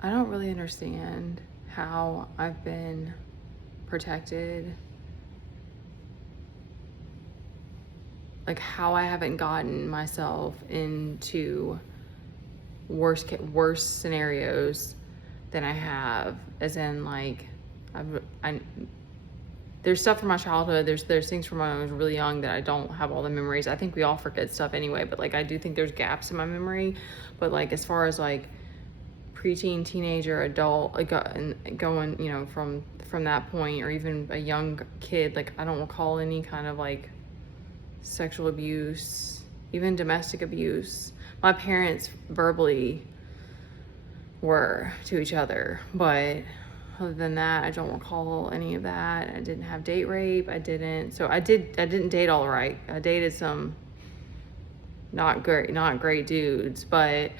I don't really understand how I've been protected, like how I haven't gotten myself into worse scenarios than I have, as in like I there's stuff from my childhood, there's things from when I was really young that I don't have all the memories. I think we all forget stuff anyway, but like I do think there's gaps in my memory. But like as far as like preteen, teenager, adult, like going, you know, from that point, or even a young kid, like I don't recall any kind of like sexual abuse, even domestic abuse. My parents verbally were to each other, but other than that, I don't recall any of that. I didn't have date rape. I didn't date all right. I dated some not great dudes, but,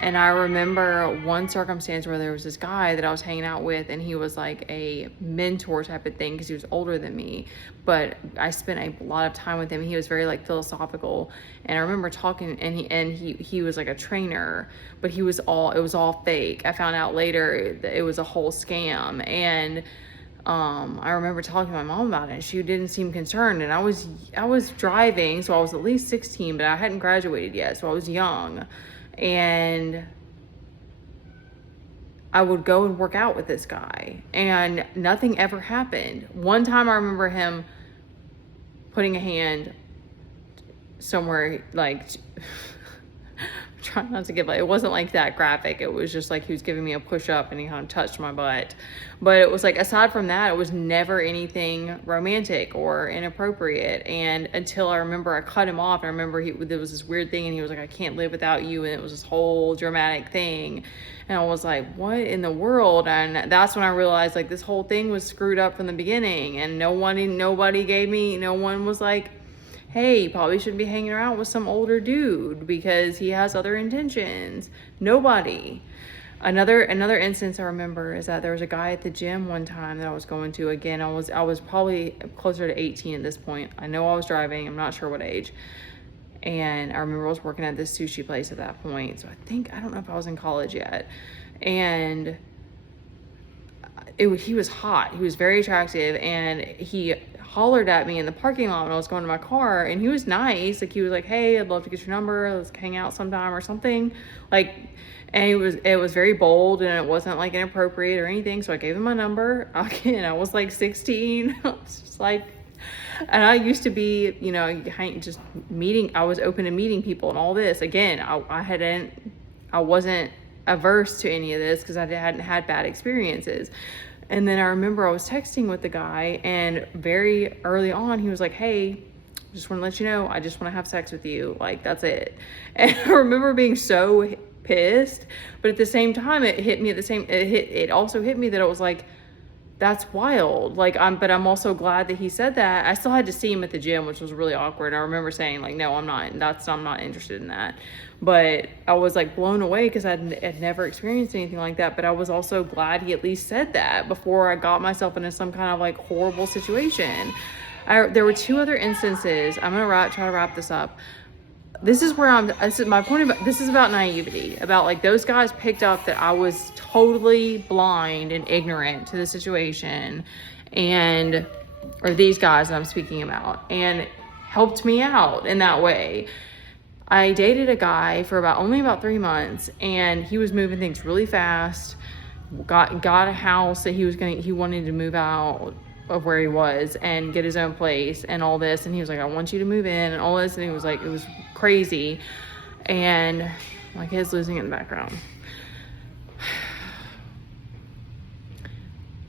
and I remember one circumstance where there was this guy that I was hanging out with, and he was like a mentor type of thing because he was older than me, but I spent a lot of time with him. He was very like philosophical, and I remember talking, and he was like a trainer, but it was all fake. I found out later that it was a whole scam, and I remember talking to my mom about it, and she didn't seem concerned. And I was driving, so I was at least 16, but I hadn't graduated yet, so I was young. And I would go and work out with this guy, and nothing ever happened. One time I remember him putting a hand somewhere, like trying not to give, like, it wasn't like that graphic. It was just like he was giving me a push up and he kind of touched my butt. But it was like, aside from that, it was never anything romantic or inappropriate. And until I remember I cut him off, I remember there was this weird thing, and he was like, I can't live without you. And it was this whole dramatic thing. And I was like, what in the world? And that's when I realized like this whole thing was screwed up from the beginning, and no one was like, hey, you probably shouldn't be hanging around with some older dude because he has other intentions. Nobody. Another instance I remember is that there was a guy at the gym one time that I was going to. Again, I was probably closer to 18 at this point. I know I was driving. I'm not sure what age. And I remember I was working at this sushi place at that point. So I don't know if I was in college yet. And he was hot. He was very attractive, and he hollered at me in the parking lot when I was going to my car, and he was nice. Like, he was like, hey, I'd love to get your number, let's hang out sometime or something. Like, and it was very bold, and it wasn't like inappropriate or anything. So I gave him my number. Again, I was like 16. I was just like, and I used to be, you know, just meeting, I was open to meeting people and all this. Again, I wasn't averse to any of this because I hadn't had bad experiences. And then I remember I was texting with the guy, and very early on, he was like, hey, just want to let you know, I just want to have sex with you. Like, that's it. And I remember being so pissed, but at the same time, it also hit me that it was like, that's wild. Like, but I'm also glad that he said that. I still had to see him at the gym, which was really awkward. I remember saying like, no, I'm not interested in that. But I was like blown away because I'd never experienced anything like that. But I was also glad he at least said that before I got myself into some kind of like horrible situation. There were two other instances. I'm gonna try to wrap this up. This is my point this is about naivety, about like those guys picked up that I was totally blind and ignorant to the situation, or these guys that I'm speaking about, and helped me out in that way. I dated a guy for only about 3 months, and he was moving things really fast, got a house that he wanted to move out of where he was and get his own place and all this. And he was like, I want you to move in and all this. And he was like, it was crazy. And my kid's losing it in the background.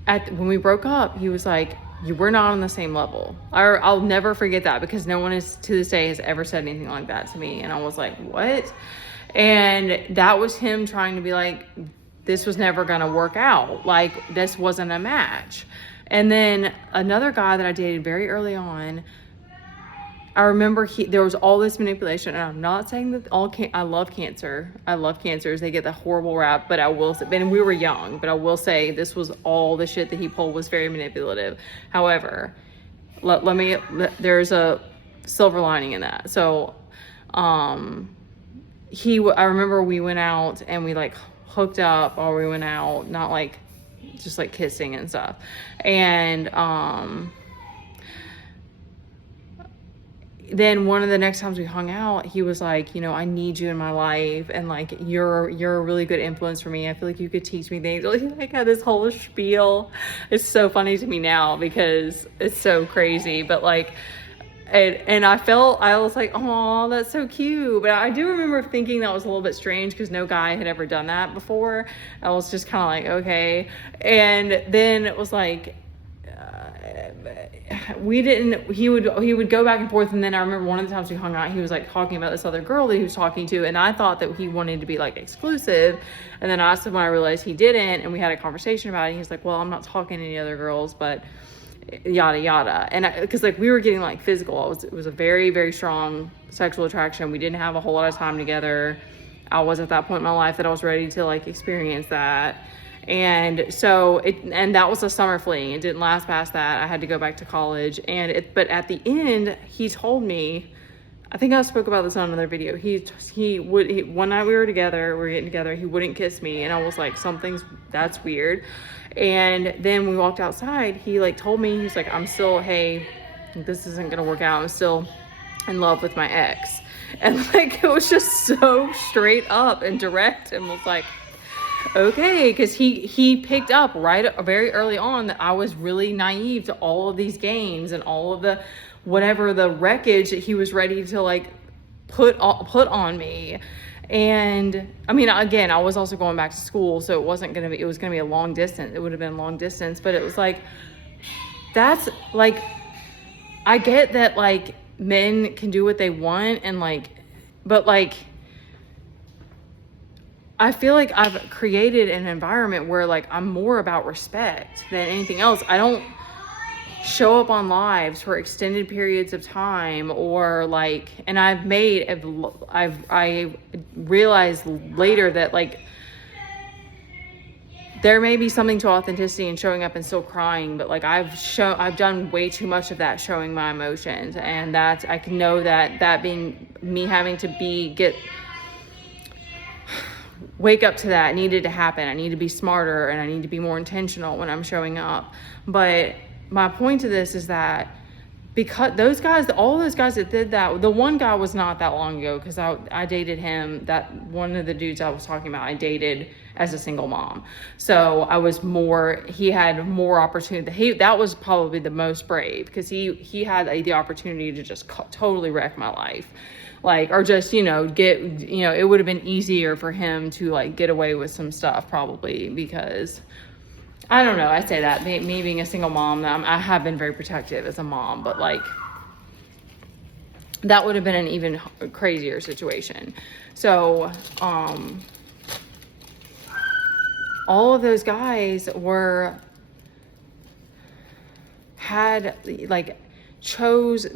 When we broke up, he was like, we're not on the same level. I'll never forget that, because no one to this day has ever said anything like that to me. And I was like, what? And that was him trying to be like, this was never going to work out. Like, this wasn't a match. And then another guy that I dated very early on, I remember there was all this manipulation, and I'm not saying that I love cancer. I love cancers. They get the horrible rap, but I will say, and we were young, but I will say this was all the shit that he pulled was very manipulative. However, there's a silver lining in that. So, I remember we went out and we like hooked up while we went out, not like just like kissing and stuff. And then one of the next times we hung out, he was like, you know, I need you in my life, and like you're a really good influence for me. I feel like you could teach me things. Like had this whole spiel. It's so funny to me now because it's so crazy, but like, and I was like, oh, that's so cute. But I do remember thinking that was a little bit strange because no guy had ever done that before. I was just kind of like, okay. And then it was like, he would go back and forth. And then I remember one of the times we hung out, he was like talking about this other girl that he was talking to. And I thought that he wanted to be like exclusive. And then I asked him when I realized he didn't. And we had a conversation about it. He's like, well, I'm not talking to any other girls, but yada yada. And because like we were getting like physical, it was a very, very strong sexual attraction. We didn't have a whole lot of time together. I was at that point in my life that I was ready to like experience that. And so and that was a summer fling. It didn't last past that. I had to go back to college. But at the end, he told me, I think I spoke about this on another video. One night we were getting together, he wouldn't kiss me. And I was like, that's weird. And then we walked outside, he like told me, he's like, hey, this isn't gonna work out. I'm still in love with my ex. And like, it was just so straight up and direct, and was like, okay, because he picked up very early on that I was really naive to all of these games and all of the whatever the wreckage that he was ready to like put on me. And I mean, again, I was also going back to school, so it was gonna be a long distance. It would have been long distance, but it was like, that's like, I get that like men can do what they want, and like, but like, I feel like I've created an environment where like I'm more about respect than anything else. I don't show up on lives for extended periods of time, or like, and I realized later that like there may be something to authenticity and showing up and still crying, but like I've done way too much of that, showing my emotions. And that's, I can know that being me having to wake up to that needed to happen. I need to be smarter, and I need to be more intentional when I'm showing up. But my point to this is that because all those guys that did that, the one guy was not that long ago, because I dated him, that one of the dudes I was talking about, I dated as a single mom. So he had more opportunity. That was probably the most brave, because he had the opportunity to just totally wreck my life. Like, or just, it would have been easier for him to like get away with some stuff, probably, because I don't know. I say that me being a single mom, I have been very protective as a mom, but like that would have been an even crazier situation. So, all of those guys chose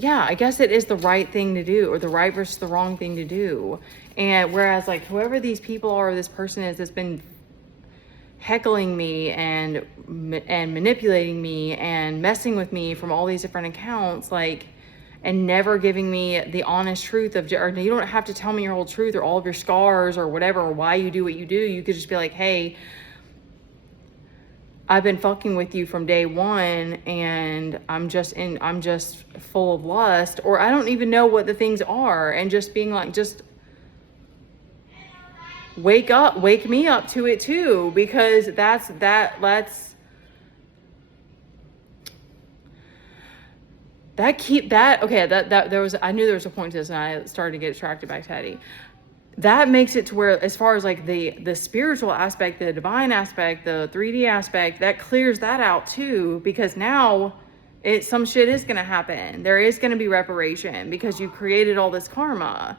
I guess it is the right thing to do, or the right versus the wrong thing to do. And whereas like whoever these people are, this person is that's been heckling me and manipulating me and messing with me from all these different accounts, like, and never giving me the honest truth or you don't have to tell me your whole truth or all of your scars or whatever, or why you do what you do. You could just be like, hey, I've been fucking with you from day one, and I'm just full of lust, or I don't even know what the things are, and just being like, just wake me up to it too, because I knew there was a point to this, and I started to get attracted by Teddy. That makes it to where, as far as like the spiritual aspect, the divine aspect, the 3D aspect, that clears that out too, because now some shit is going to happen. There is going to be reparation, because you created all this karma.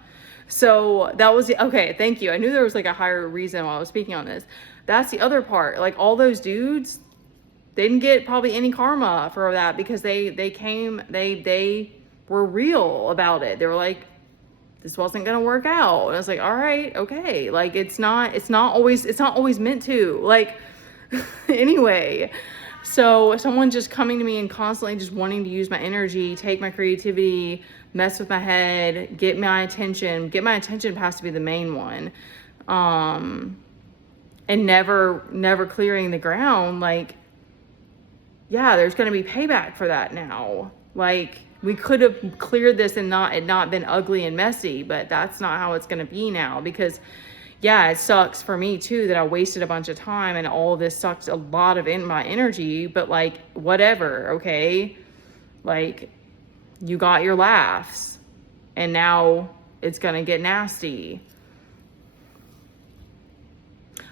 So that was okay. Thank you. I knew there was like a higher reason while I was speaking on this. That's the other part. Like, all those dudes, they didn't get probably any karma for that, because they were real about it. They were like, this wasn't going to work out. And I was like, all right, okay. Like, it's not always meant to, like, anyway. So someone just coming to me and constantly just wanting to use my energy, take my creativity, mess with my head, get my attention has to be the main one. And never clearing the ground, like, yeah, there's going to be payback for that now. Like, we could have cleared this and it not been ugly and messy, but that's not how it's going to be now, because yeah, it sucks for me too that I wasted a bunch of time and all of this sucked a lot of my energy, but like, whatever, okay? Like, you got your laughs and now it's going to get nasty.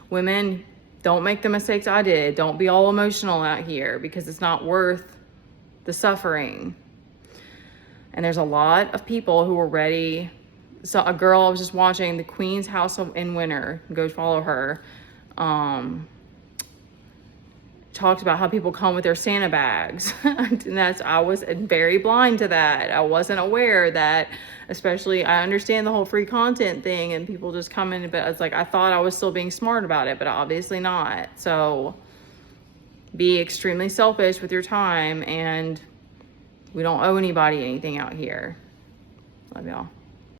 Women, don't make the mistakes I did. Don't be all emotional out here, because it's not worth the suffering. And there's a lot of people who are ready. So a girl I was just watching, the Queen's House in Winter, go follow her, talked about how people come with their Santa bags. And I was very blind to that. I wasn't aware that, especially, I understand the whole free content thing and people just come in, but it's like, I thought I was still being smart about it, but obviously not. So be extremely selfish with your time, and we don't owe anybody anything out here. Love y'all.